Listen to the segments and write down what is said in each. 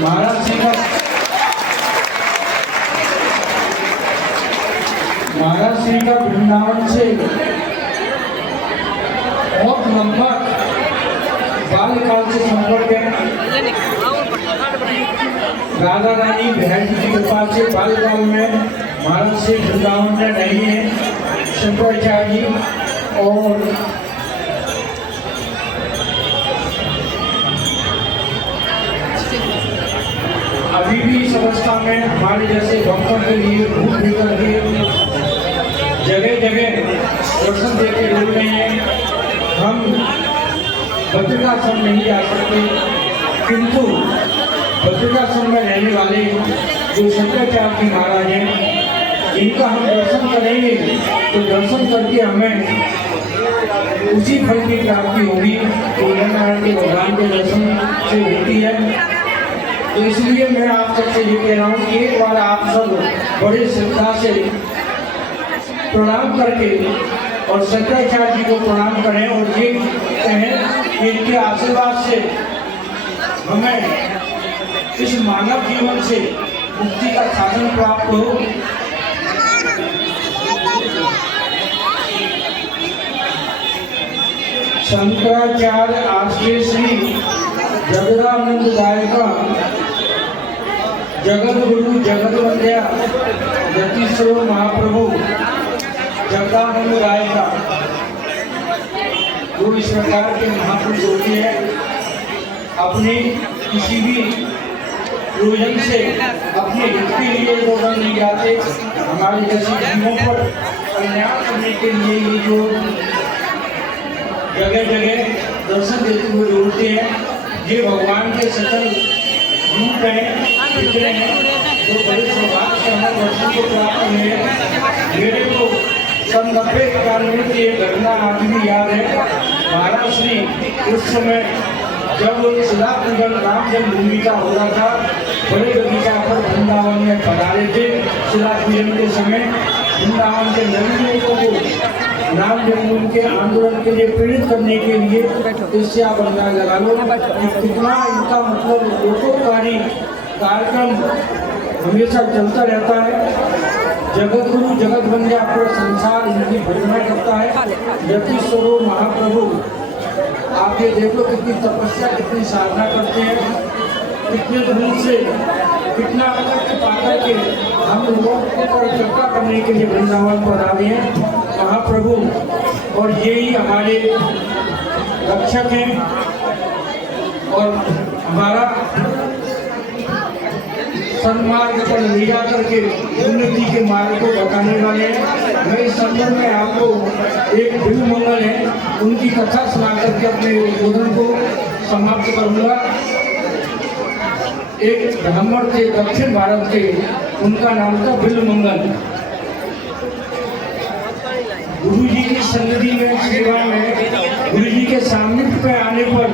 महाराज श्री का वृंदावन से बहुत लंबा बाल्यकाल से संपर्क है। राधा रानी बहन की कृपा से बाल्यकाल में महाराज श्री वृंदावन में नहीं है शंकराचार्य जी, और अभी भी इस अवस्था में हमारे जैसे भक्तों के लिए घूम फिर करके जगह जगह दर्शन देते मिल रहे हैं। हम बद्रिकाश्रम नहीं जा सकते, किंतु बद्रिकाश्रम में रहने वाले जो शंकराचार्य जी महाराज हैं, इनका हम दर्शन करेंगे तो दर्शन करके हमें उसी फल की प्राप्ति होगी तो नारायण के भगवान के दर्शन से होती है। तो इसलिए मैं आप सबसे ये कह रहा हूँ कि एक बार आप सब बड़े श्रद्धा से प्रणाम करके और शंकराचार्य जी को प्रणाम करें और ये कहें कि इनके आशीर्वाद से हमें इस मानव जीवन से मुक्ति का साधन प्राप्त हो। शंकराचार्य आश्रय श्री जगदानंद दायका जगत गुरु जगत वंद्या यतीश्वर महाप्रभु जगदानंद दायका जो इस प्रकार के महापुरुष होते हैं, अपने किसी भी प्रयोजन से अपने हित के लिए योगदान नहीं जाते, हमारे जैसे जीवों पर कल्याण करने के लिए ये जो जगह जगह दर्शन देते हुए जोड़ते हैं, ये भगवान के सकल रूप हैं, दिख रहे हैं, जो बड़े सौभाग्य से हमारे दर्शन को प्राप्त हुए हैं। मेरे को 90-91 की एक घटना आज भी याद है। महाराज श्री उस समय जब शिला पूजन राम जन्मभूमि का हो रहा था, बड़े बगीचा पर वृंदावन में पधारे थे। शिला पूजन के समय वृंदावन के नवीन लोगों को राम जन्मभूमि के आंदोलन के लिए प्रेरित करने के लिए इससे आप अंदाज लगा लो कितना इनका मतलब लोकोपकारी कार्यक्रम हमेशा चलता रहता है। जगत गुरु जगत वंद्या पूरा संसार इनकी भजना करता है। यतीश्वर महाप्रभु आप ये देखो कितनी तपस्या कितनी साधना करते हैं, कितने दिन से कितना कष्ट पाकर के हम लोगों को चर्चा करने के लिए वृंदावन पर आ रहे हैं महाप्रभु, और यही हमारे रक्षक हैं और हमारा सन्मार्ग पर ले जा करके उन्नति के मार्ग को बताने वाले हैं। मैं इस संदर्भ में आपको एक बिल्लू मंगल है उनकी कथा सुना करके अपने उद्बोधन को समाप्त करूंगा। एक ब्राह्मण थे दक्षिण भारत के, उनका नाम था बिल्लू मंगल। गुरु जी की सन्निधि में सेवा में गुरु जी के सामने पे आने पर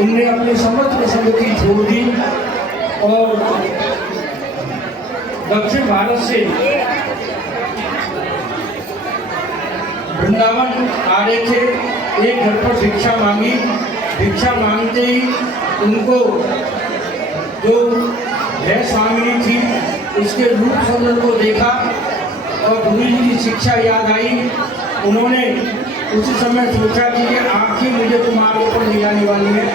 उनने अपनी समस्त संगति छोड़ दी और दक्षिण भारत से वृंदावन आ रहे थे। एक घर पर भिक्षा मांगी, भिक्षा मांगते ही उनको जो है स्वामिनी थी उसके रूप सुंदर को देखा और गुरु जी की शिक्षा याद आई। उन्होंने उसी समय सोचा कि ये आँखें मुझे तुम्हारे ऊपर ले जाने वाली है।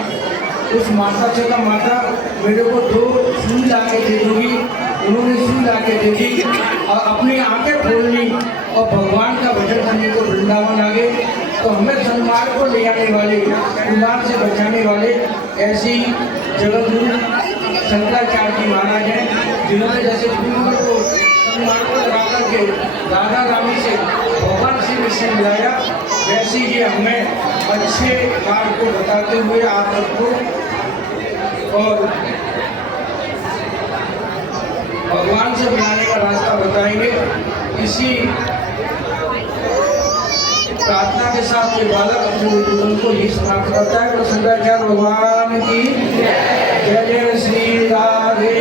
उस माता से कहा माता मेरे को 2 सुई ला के दे दोगी। उन्होंने सुई ला के दे दी और अपनी आंखें खोल ली और भगवान का भजन करने को वृंदावन आ गए। तो हमें सन्मार्ग को ले जाने वाले, कुमार से बचाने वाले ऐसी जगत गुरु शंकराचार्य जी महाराज हैं, जिन्होंने जैसे कुमार को सन्मार्ग को लगा करके राधा रानी से भगवान श्री विष्णु मिलाया, वैसे ही हमें अच्छे मार्ग को बताते हुए आप सबको और भगवान से मिलाने का रास्ता बताएंगे। इसी प्रार्थना के साथ ये बालक अपने उद्बोधन को ही समाप्त करता है। तो शंकराचार्य भगवान की जय जय श्री राधे।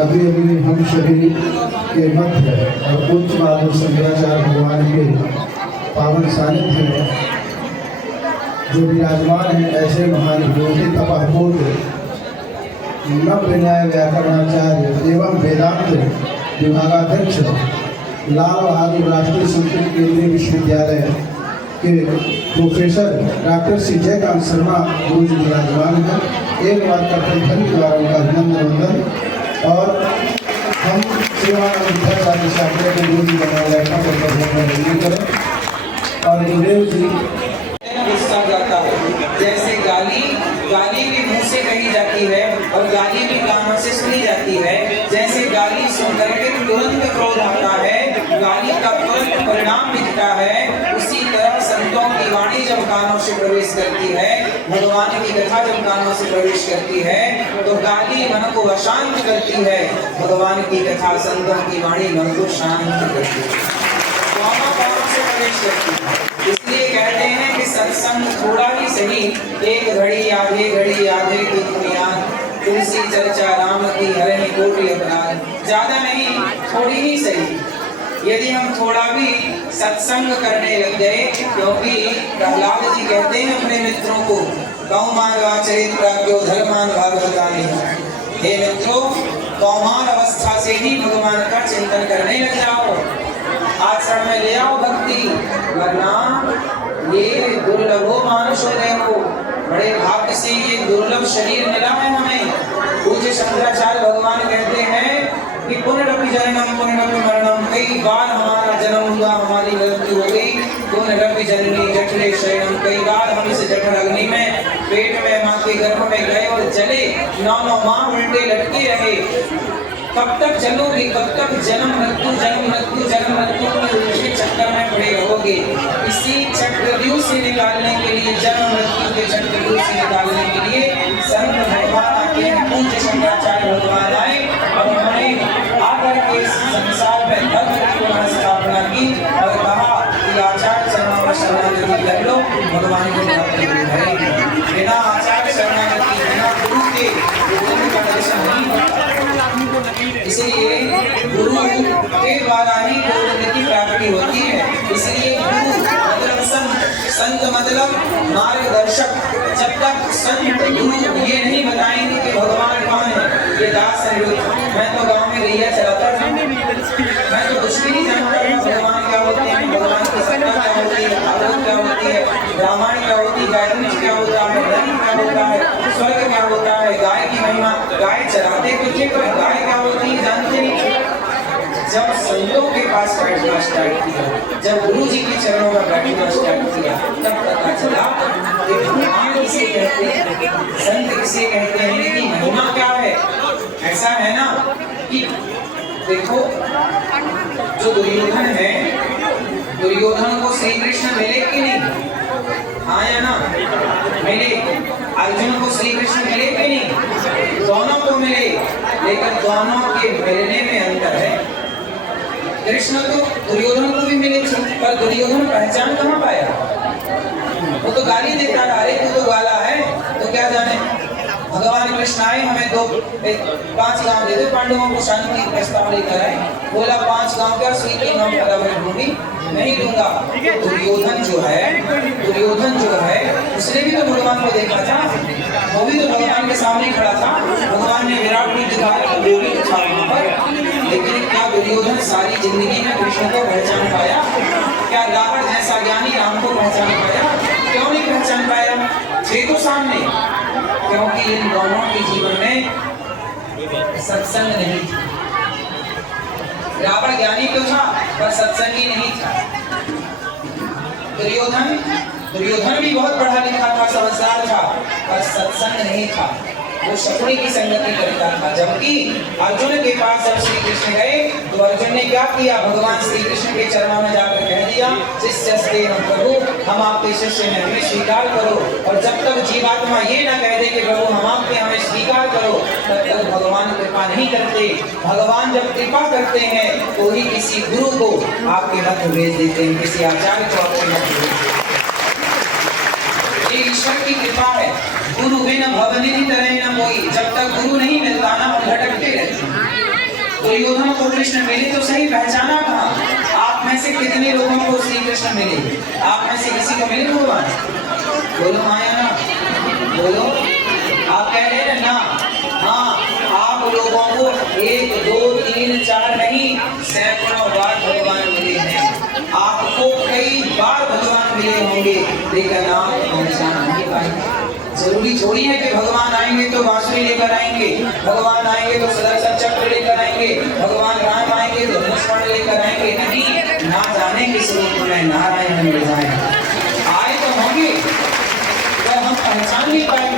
अभी अभी हम सभी के मध्य और उच्च बहादुर शंकराचार्य भगवान के पावन सानिध्य में जो विराजमान हैं ऐसे महान योगी तपस्पूत नव्य न्याय व्याकरणाचार्य एवं वेदांत विभागाध्यक्ष लाल बहादुर राष्ट्रीय संस्कृत केंद्रीय विश्वविद्यालय के प्रोफेसर डॉक्टर श्री जयकांत शर्मा गुरु जी विराजमान हैं। एक बार करते धन्य द्वारा उनका अभिनंदन वंदन और हम सेवाचार्य शास्त्र के गुरु जी बना बैठा करें और गुरुदेव जी गुस्सा जाता है। जैसे गाली भी मुंह से कही जाती है और गाली भी कानों से सुनी जाती है। जैसे गाली सुनकर के तुरंत क्रोध आता है, गाली का तुरंत परिणाम दिखता है, उसी तरह संतों की वाणी जब कानों से प्रवेश करती है, भगवान की कथा जब कानों से प्रवेश करती है तो गाली मन को अशांत करती है, भगवान की कथा संतों की वाणी मन को शांत करती है, दोनों कानों से प्रवेश करती है। इसलिए कहते हैं कि सत्संग थोड़ा ही सही, एक घड़ी आधे की दुनिया, तुलसी चर्चा राम की हरहि कोटि अपराध। ज्यादा नहीं, थोड़ी ही सही। यदि हम थोड़ा भी सत्संग करने लग गए, क्योंकि प्रहलाद जी कहते हैं अपने मित्रों को, कौमार आचरित प्राज्ञो धर्मान भागवतानि। हे मित्रों, कौमार अवस्था से ही भगवान का चिंतन करने लग जाओ, आश्रम में ले आओ भक्ति, वरना ये दुर्लभो मानुषोदय को, बड़े भाग्य से ये दुर्लभ शरीर मिला है हमें। पूज्य शंकराचार्य भगवान कहते हैं कि पुनरपि जननम पुनरपि मरणम, कई बार हमारा जन्म हुआ, हमारी मृत्यु हो गई। पुनरपि जननी जठरे शयनम, कई बार हम इस जठर अग्नि में पेट में माँ के गर्भ में गए और जले, 9 माह उल्टे लटके रहे। कब तक जलोगे, कब तक जन्म मृत्यु के चक्कर में पड़े रहोगे। इसी चक्रव्यूह से निकालने के लिए, जन्म मृत्यु के चक्रव्यूह से निकालने के लिए संत भगवान आते हैं। पूज्य शंकराचार्य भगवान आए और उन्होंने आकर के संसार में धर्म की पुनर्स्थापना की और कहा कि आचार्य शरणागति शरणागति कर लो, भगवान को प्राप्त करेंगे। बिना आचार्य शरणागति, बिना गुरु के गुरु का दर्शन नहीं होता। इसलिए गुरु के द्वारा ही गोविंद की प्राप्ति होती है। इसलिए गुरु मतलब संत मतलब मार्गदर्शक। जब तक संत गुरु ये नहीं बताएंगे कि भगवान कौन है, ये दास है। मैं तो गांव में गैया चलाता था, मैं तो कुछ भी नहीं जानता था भगवान क्या होते हैं, भगवान की सत्ता क्या होती है, भागवत क्या होती है, रामायण क्या होती है, गायत्री क्या होता है, धर्म क्या होता है, स्वर्ग क्या होता है, गाय की महिमा। गाय चराते कुछ पर गाय क्या होती है जानते नहीं। जब संतों के पास बैठना स्टार्ट किया, जब गुरु जी के चरणों में बैठना स्टार्ट किया, तब पता चला कि भगवान किसे कहते हैं, संत किसे कहते हैं, इनकी महिमा क्या है। ऐसा है ना कि देखो, जो दुर्योधन है, दुर्योधन को श्री कृष्ण मिले कि नहीं? हाँ या ना? मिले। अर्जुन को श्री कृष्ण मिले कि नहीं? दोनों को मिले, लेकिन दोनों के मिलने में अंतर है। कृष्ण तो दुर्योधन को भी मिले, पर दुर्योधन पहचान कहाँ पाया? वो तो गाली देता था, अरे तू तो गाला है, तो क्या जाने। भगवान कृष्ण आए, हमें 5 गांव दे दो, पांडवों को शांति का प्रस्ताव लेकर आए। बोला 5 गांव क्या, स्वीकृति नाम पर भूमि नहीं दूंगा। दुर्योधन जो है उसने भी तो भगवान को देखा था, वो भी तो भगवान के सामने खड़ा था। भगवान ने विराट रूप दिखाया, वो भी था वहां पर। लेकिन क्या दुर्योधन सारी जिंदगी में कृष्ण को पहचान पाया? क्या रावण जैसा ज्ञानी राम को पहचान पाया? क्यों नहीं पहचान पाया? थे तो सामने, क्योंकि इन दोनों के जीवन में सत्संग नहीं था। रावण ज्ञानी तो था, पर सत्संगी नहीं था। दुर्योधन भी बहुत पढ़ा लिखा था, समझदार था, पर सत्संग नहीं था। वो शकुनी की संगति करता था। जबकि अर्जुन के पास जब श्री कृष्ण गए तो अर्जुन ने क्या किया? भगवान श्री कृष्ण के चरणों में जाकर कह दिया, शिष्यस्ते प्रभु, हम आपके शिष्य हैं, हमें स्वीकार करो। और जब तक जीवात्मा ये ना कह दे कि प्रभु हम आपके, हमें स्वीकार करो, तब तक भगवान कृपा नहीं करते। भगवान जब कृपा करते हैं तो ही किसी गुरु को आपके मध्य भेज देते हैं, किसी आचार्य को आपके मध्य भेज देते हैं। ये ईश्वर की कृपा है। गुरु बिन भवनिधि तरह न कोई। जब तक गुरु नहीं मिलता ना, हम भटकते रहते हैं। दुर्योधन को कृष्ण मिले तो सही, पहचाना कहाँ? आप में से कितने लोगों को श्री कृष्ण मिले? आप में से किसी को मिले भगवान? बोलो माया ना, बोलो। आप कह रहे हैं ना? हाँ, आप लोगों को 1 2 3 4 नहीं, सैकड़ों बार भगवान मिले हैं। आपको कई बार भगवान मिले होंगे, लेकिन आप पहचान नहीं पाएंगे। जरूरी थोड़ी है कि भगवान आएंगे तो बांसुरी लेकर आएंगे, भगवान आएंगे तो सुदर्शन चक्र लेकर आएंगे, भगवान राम आएंगे तो धनुष लेकर आएंगे। नहीं, ना जाने किस रूप में नारायण मिल जाए। आए तो होंगे, तो हम पहचान नहीं पाए।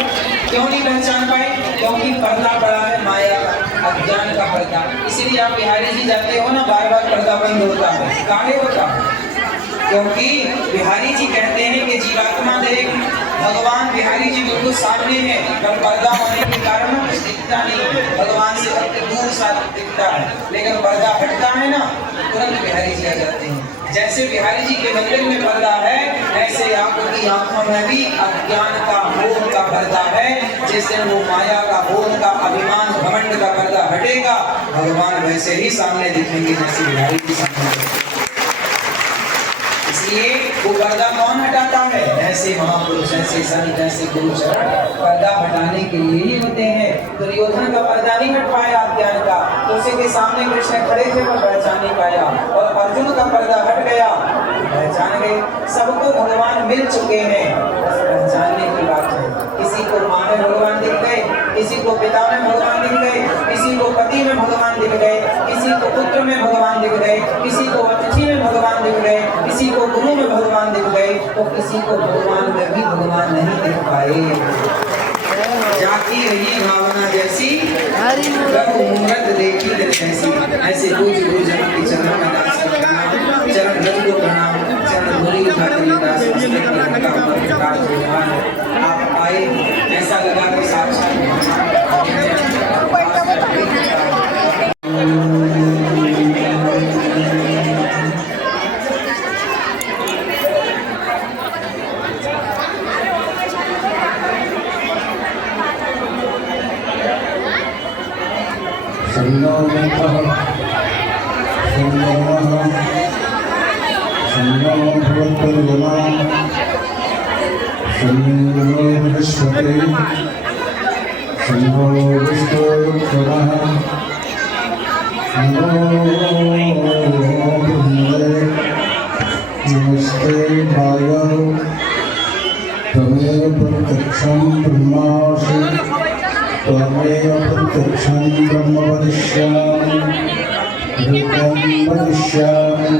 क्यों नहीं पहचान पाए? क्योंकि पर्दा पड़ा है माया का, अज्ञान का पर्दा। इसीलिए आप बिहारी जी जाते हो ना, बार बार पर्दा बंद होता है। काहे होता है? क्योंकि बिहारी जी कहते हैं कि जीवात्मा देख, भगवान बिहारी जी बिल्कुल सामने है, पर पर्दा होने के कारण कुछ दिखता नहीं, भगवान से बहुत दूर सा दिखता है। लेकिन पर्दा हटता है ना, तुरंत बिहारी जी आ जाते हैं। जैसे बिहारी जी के मंदिर में पर्दा है, ऐसे आपकी आंखों में भी अज्ञान का, मोह का पर्दा है। जैसे वो माया का, मोह का, अभिमान, घमंड का पर्दा हटेगा, भगवान वैसे ही सामने दिखेंगे जैसे बिहारी जी सामने। इसलिए वो पर्दा कौन हटाता है? ऐसे महापुरुष, ऐसे संत, ऐसे गुरु चरण पर्दा हटाने के लिए ही होते हैं। दुर्योधन का पर्दा नहीं हट पाया अज्ञान का, तो उसी के सामने कृष्ण खड़े थे पर पहचान नहीं पाया। और अर्जुन का पर्दा हट गया, पहचान गए। सबको भगवान मिल चुके हैं, बस पहचानने की बात है। किसी को माँ में भगवान दिख गए, किसी को पिता में भगवान दिख गए, किसी को पति में भगवान दिख गए, किसी को पुत्र में भगवान दिख गए, किसी को अतिथि में भगवान दिख गए, किसी को गुरु में भगवान दिख गए, तो किसी को भगवान में भी भगवान नहीं दिख पाए। जाती रही भावना जैसी, प्रभु मूरत देखी जैसी। ऐसे पूज गुरुजन के चरण में दास को प्रणाम, चरण रज को प्रणाम, चरण धूलि उठाकर दास आप आए, ऐसा लगा कि साक्षात नमस्ते भायो त्वमेव प्रत्यक्षं ब्रह्मासि त्वमेव प्रत्यक्षं ब्रह्म वदिष्यामि रूपं वदिष्यामि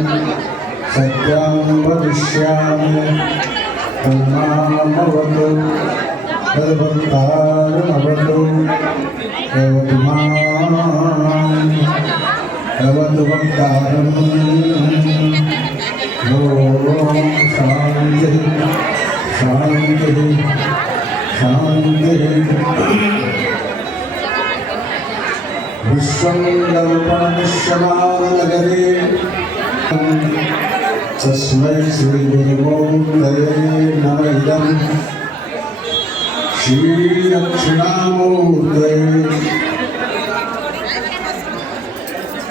सत्यं वदिष्यामि तन्मामवतु तद्भक्तारमवतु एवतु माम् एवतु भक्तारम् ओम शांति शांति शांति। विश्वंगल्पनिश्यमानगरे तस्मै श्री गुरुमूर्तये नमः। इदं श्री दक्षिणामूर्तये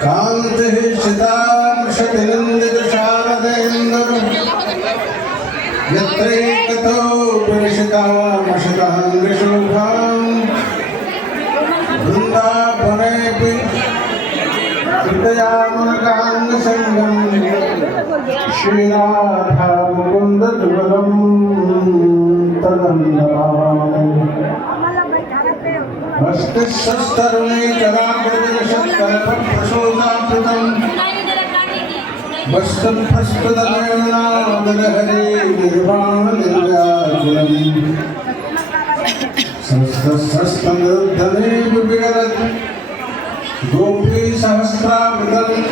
कांतिः शितांशतिनन्दितशारदेन्दुः यत्रैकतो पुरुषकामशताङ्गशोभां वृन्दावनेऽपि कृतयामकाङ्गसङ्गं श्रीराधा मुकुन्दजुगलं तदन्नमामि। मस्तिष्कस्तरुणे जराग्रजशत्कल्पप्रसूताप्लुतं वस्तुप्रस्फुटमेवनादरहरे निर्वाणनिर्व्याकुलम् संस्तस्तस्तनरुद्धने विविगरत् गोपीसहस्रावृतम्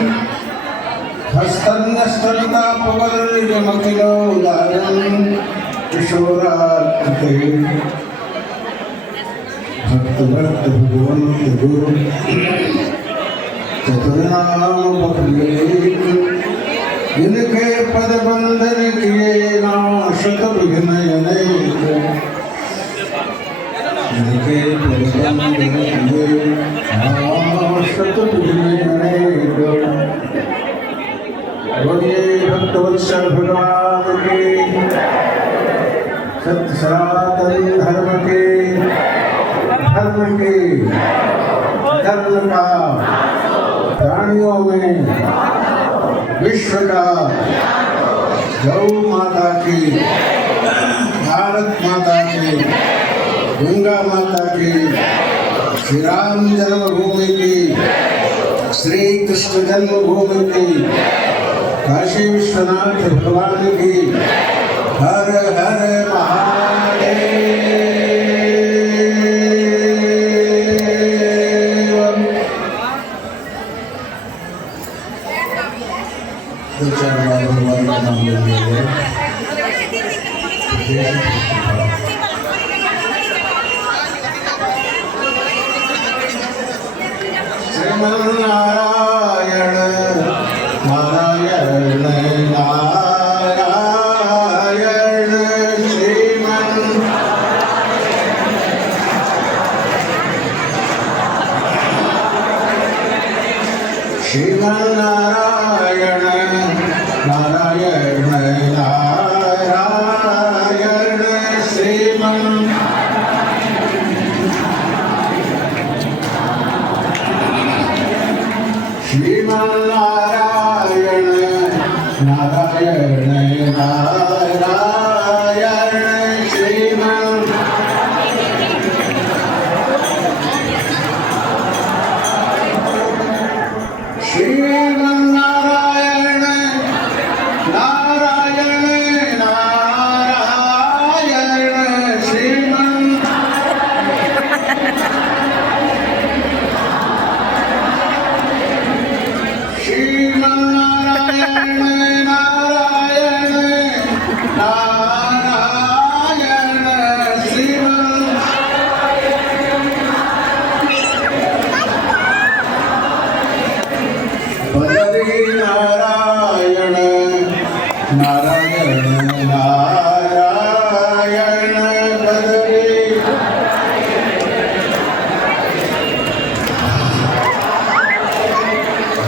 हस्तन्यस्तनतापवर्णिजमखिलोदारम् किशोराकृते भक्त भक्त भगवंत गुरु चतुर्नाम बखलेक इनके पद बंधन किए नाशत विघ्न अनेक। इनके पद बंधन किए नाशत बोलिए भक्तवत्सल भगवान के, सत्य सनातन धर्म का प्राणियों में विश्व का गौ माता की, भारत माता की, गंगा माता की, श्री राम जन्मभूमि की, श्री कृष्ण जन्मभूमि की, काशी विश्वनाथ भगवान की, हर हर महादेव। दो चार बार भगवान का नाम लेंगे। श्रीमन नारायण नारायण नारायण श्रीमन नारायण नारायण नारायण श्रीमन श्रीमन नारायण नारायण नारायण श्रीमन श्रीमन नारायण नारायण नारायण श्रीमन श्रीमन नारायण नारायण नारायण श्रीमन बदरी नारायण नारायण नारायण बदरी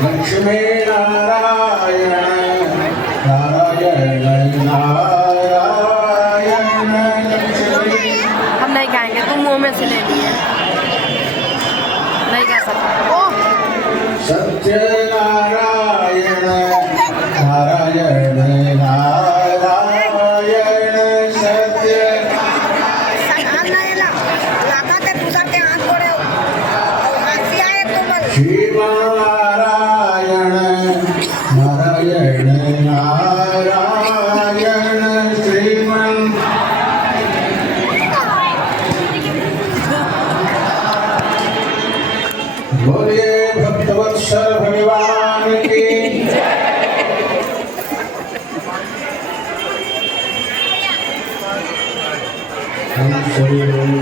लक्ष्मी नारायण नारायण नारायण लक्ष्मी हम नहीं खाएंगे, तुम मुंह में से ले लिए, नहीं खा सकते। सत्य नारायण नारायण नारायण सत्य श्रीमन नारायण नारायण नारायण श्रीमन बोलिए भक्तवत्सल भगवान की। हम सभी लोग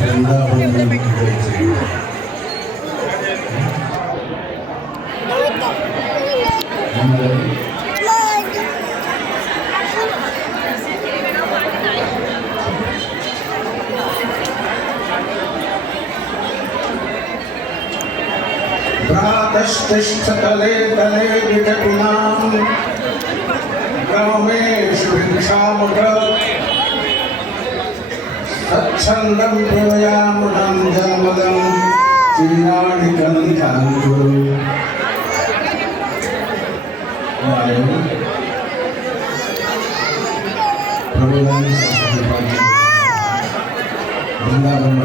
वृंदावन में गए थे। भ्रातस्तिष्ठतले तले विजटिनां ग्रामेषु भिक्षामुद्र तच्छन्दं पिबयामुदं जलमदं क्षीराणि गन्धान्तु प्रबोधन वृंदावन